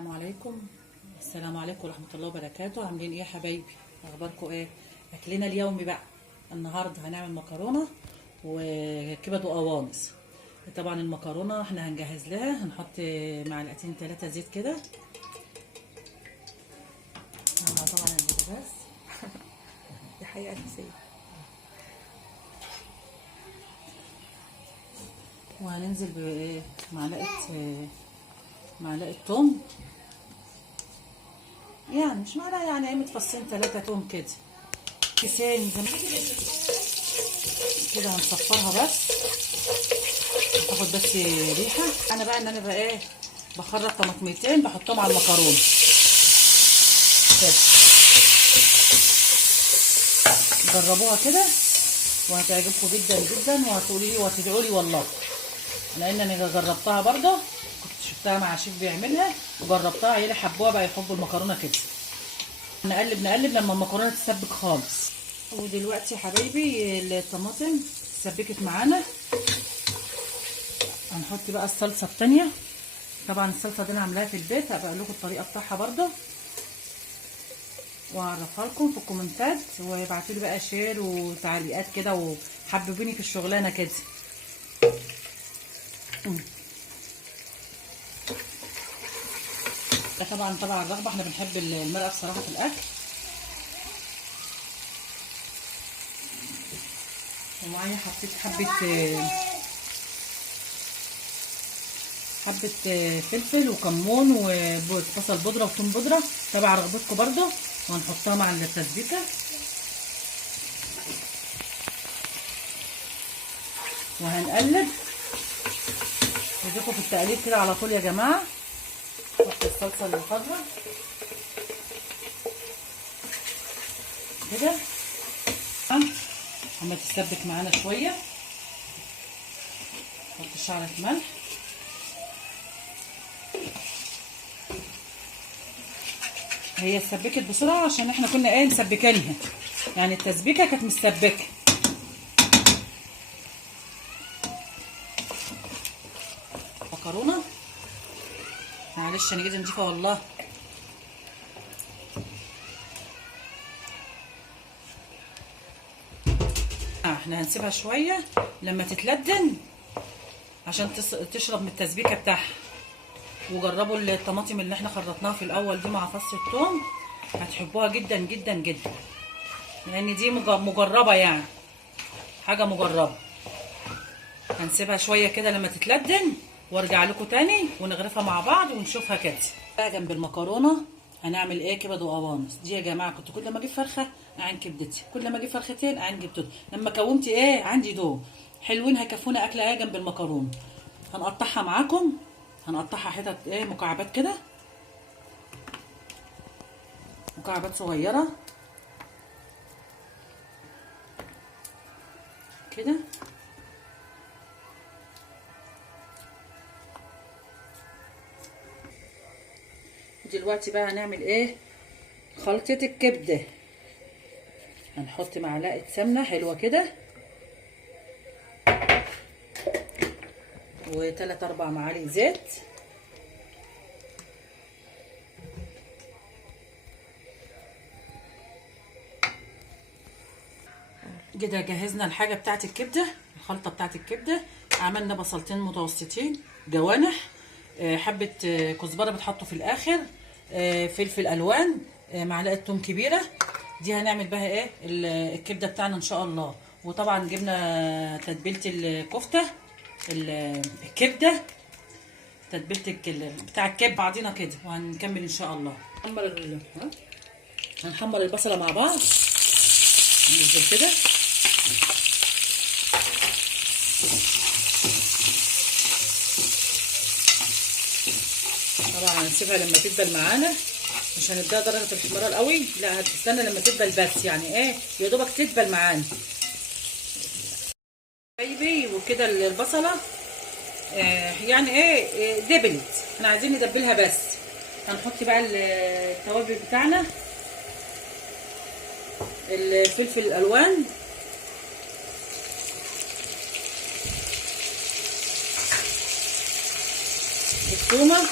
السلام عليكم ورحمة الله وبركاته. عاملين ايه يا حبايبي؟ اخباركم ايه؟ اكلنا اليومي بقى النهارده هنعمل مكرونة وكبد وقوانص. طبعا المكرونة احنا هنجهز لها، هنحط معلقتين 3 زيت كده. طبعا البوتاجاز دي حقيقة أساسية. وهننزل معلقة توم، يعني مش معلقة، يعني قيمة فصين 3 توم كده، كيسين كده. هنصفرها بس تاخد بس ريحة. انا بقى بخرط طماطميتين بحطهم على المكرونة كده. جربوها كده وهتعجبكم جدا جدا، وهتقولي لي وهتدعوا لي والله، لان انا جربتها برضه، كنت شفتها مع شيف بيعملها وجربتها، عيالي حبوها بقى يحبوا المكرونه كده. نقلب لما المكرونه تسبك خالص. ودلوقتي يا حبايبي الطماطم سبكت معانا، هنحط بقى الصلصه الثانيه. طبعا الصلصه دي انا عاملاها في البيت، هبقى لكم الطريقه بتاعها برضه واعرفها لكم في الكومنتات، وابعتوا لي بقى شير وتعليقات كده وحببوني في الشغلانه كده. ده طبعا الرغبه، احنا بنحب المرقه بصراحه في الاكل. ومعايا حطيت حبه فلفل وكمون وبصل بودره وثوم بودره تبع رغبتكم برضو، وهنحطها مع التسبيكه. وهنقلب نديكم في التقليب كده على طول يا جماعه. نحط الصلصه اللي الخضراء كده اما تتسبك معانا شويه. نحط شعره ملح، هي اتسبكت بسرعه عشان احنا كنا مسبكينها، يعني التسبيكه كانت متسبكه. مكرونه معلش انا ايدي نضيفه والله. احنا هنسيبها شويه لما تتلدن عشان تشرب من التسبيكه بتاعها. وجربوا الطماطم اللي احنا خرطناها في الاول دي مع فص الثوم، هتحبوها جدا جدا جدا، لان دي مجربه، يعني حاجه مجربه. هنسيبها شويه كده لما تتلدن وارجع لكم تاني ونغرفها مع بعض ونشوفها كده. بقى جنب المكرونه هنعمل ايه؟ كبد وقوانص. دي يا جماعه كنت كل ما اجيب فرخه اعين كبدتي، كل ما اجيب فرختين اعين كبدتي. لما كونت عندي دول حلوين هيكفونا اكله جنب المكرونه. هنقطعها معاكم، هنقطعها حتت مكعبات كده، مكعبات صغيره كده. دلوقتي بقى هنعمل خلطة الكبدة. هنحط معلقة سمنة حلوة كده، و3 4 معالق زيت. كده جهزنا الحاجة بتاعت الكبدة، الخلطة بتاعت الكبدة. عملنا بصلتين متوسطين جوانح، حبة كزبرة بتحطوا في الآخر، فلفل ألوان، معلقة توم كبيرة. دي هنعمل بها الكبدة بتاعنا إن شاء الله. وطبعا جبنا تتبيلة الكفتة، الكبدة، تتبيلة بتاع الكبد بعضينا كده. وهنكمل إن شاء الله. هنحمر البصلة مع بعض، ننزل كده. طبعا هنسيبها لما تدبل معانا، مش هنديها درجه الاحمرار قوي، لا هتستنى لما تدبل بس، يعني يا دوبك تدبل معانا حبايبي. وكده البصله يعني دبلت، احنا عايزين ندبلها بس. هنحط بقى التوابل بتاعنا، الفلفل الالوان، الثومه،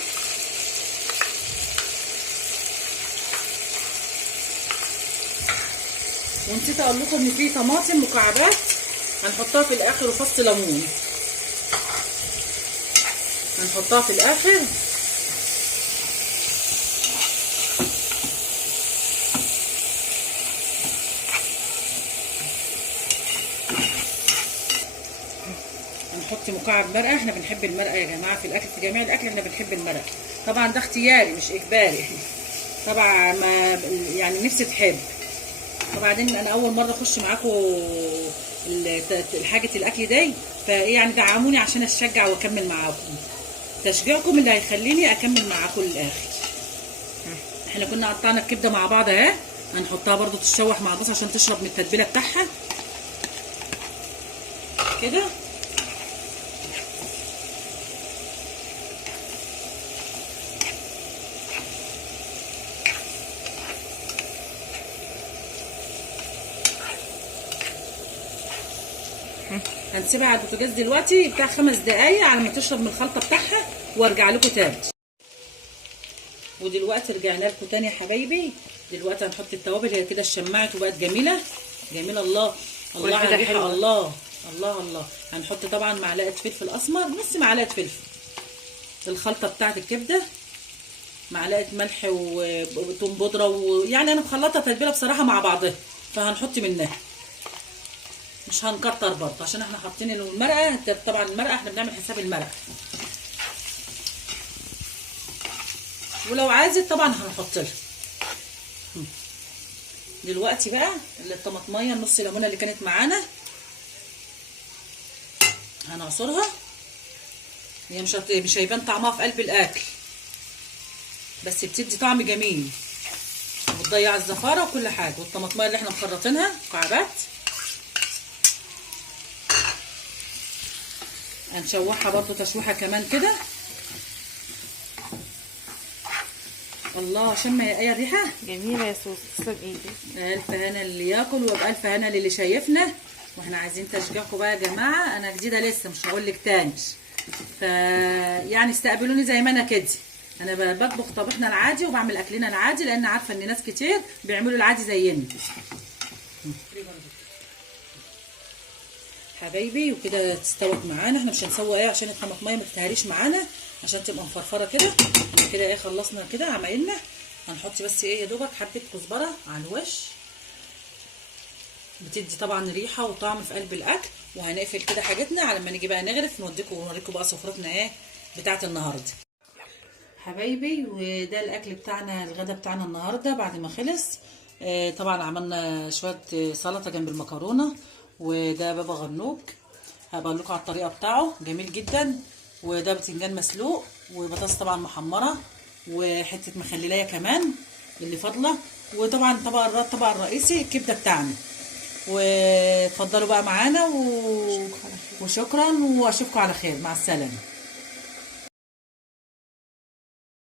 ونسيت اقول لكم ان في طماطم مكعبات هنحطها في الاخر وفص ليمون هنحطها في الاخر. هنحط مكعب مرقه، احنا بنحب المرقه يا جماعه في الاكل، في جميع الاكل احنا بنحب المرقه. طبعا ده اختياري مش اجباري طبعا، ما يعني نفسي تحب. وبعدين انا اول مره اخش معاكم حاجه الاكل دي، فيعني دعموني عشان اشجع واكمل معاكم. تشجيعكم اللي هيخليني اكمل معاكم للاخر. احنا كنا قطعنا الكبده مع بعض اهي، هنحطها برضو تتشوح مع بعض عشان تشرب من التتبيله بتاعها كده. هنسيبها على البوتاجاز دلوقتي بتاع 5 دقايق على ما تشرب من الخلطه بتاعها وارجع لكم تاني. ودلوقتي رجعنا لكم تاني يا حبايبي. دلوقتي هنحط التوابل، هي كده اتشمعت وبقت جميله جميله. الله الله على الريحه، الله الله الله. هنحط طبعا معلقه فلفل اسمر، نص معلقه فلفل، الخلطه بتاعت الكبده، معلقه ملح وتوم بودره، ويعني انا مخلطه تتبيله بصراحه مع بعضها، فهنحط منها مش هنكتر برضه عشان احنا حاطين المرقه. طبعا المرقه احنا بنعمل حساب المرقه، ولو عايزت طبعا هنحط لها. دلوقتي بقى الطماطميه النص ليمونه اللي كانت معانا هنعصرها. هي مش هيبان طعمها في قلب الاكل، بس بتدي طعم جميل وبتضيع الزفاره وكل حاجه. والطماطميه اللي احنا مخرطينها مكعبات هنشوحها برضو تشويحه كمان كده. الله شم يا ايه الريحه جميله يا سوس، تسلم ايدك. الف هنا اللي ياكل وبالف هنا للي شايفنا. واحنا عايزين تشجيعكم بقى يا جماعه، انا جديده لسه مش هقول لك تاني، يعني استقبلوني زي ما انا كده. انا بطبخ طبخنا العادي وبعمل اكلنا العادي، لان عارفه ان ناس كتير بيعملوا العادي زينا حبايبي. وكده استوت معانا. احنا مش هنسوي ايه عشان الطماطميه ما تتهريش معانا، عشان تبقى مفرفره كده. احنا كده ايه خلصنا كده عمايلنا. هنحط بس ايه يا دوبك حبه كزبره على الوش، بتدي طبعا ريحه وطعم في قلب الاكل. وهنقفل كده حاجتنا على ما نيجي بقى نغرف نوريكم بقى سفرتنا ايه بتاعه النهارده حبايبي. وده الاكل بتاعنا، الغدا بتاعنا النهارده بعد ما خلص. طبعا عملنا شويه سلطه جنب المكرونه، وده بابا غنوج هبقول لكم على الطريقه بتاعه جميل جدا. وده بتنجان مسلوق، وبطاطس طبعا محمره، وحته مخللايه كمان اللي فاضله. وطبعا الطبق الرئيسي الكبده بتاعنا. واتفضلوا بقى معانا وشكرا، واشوفكم على خير. مع السلامه.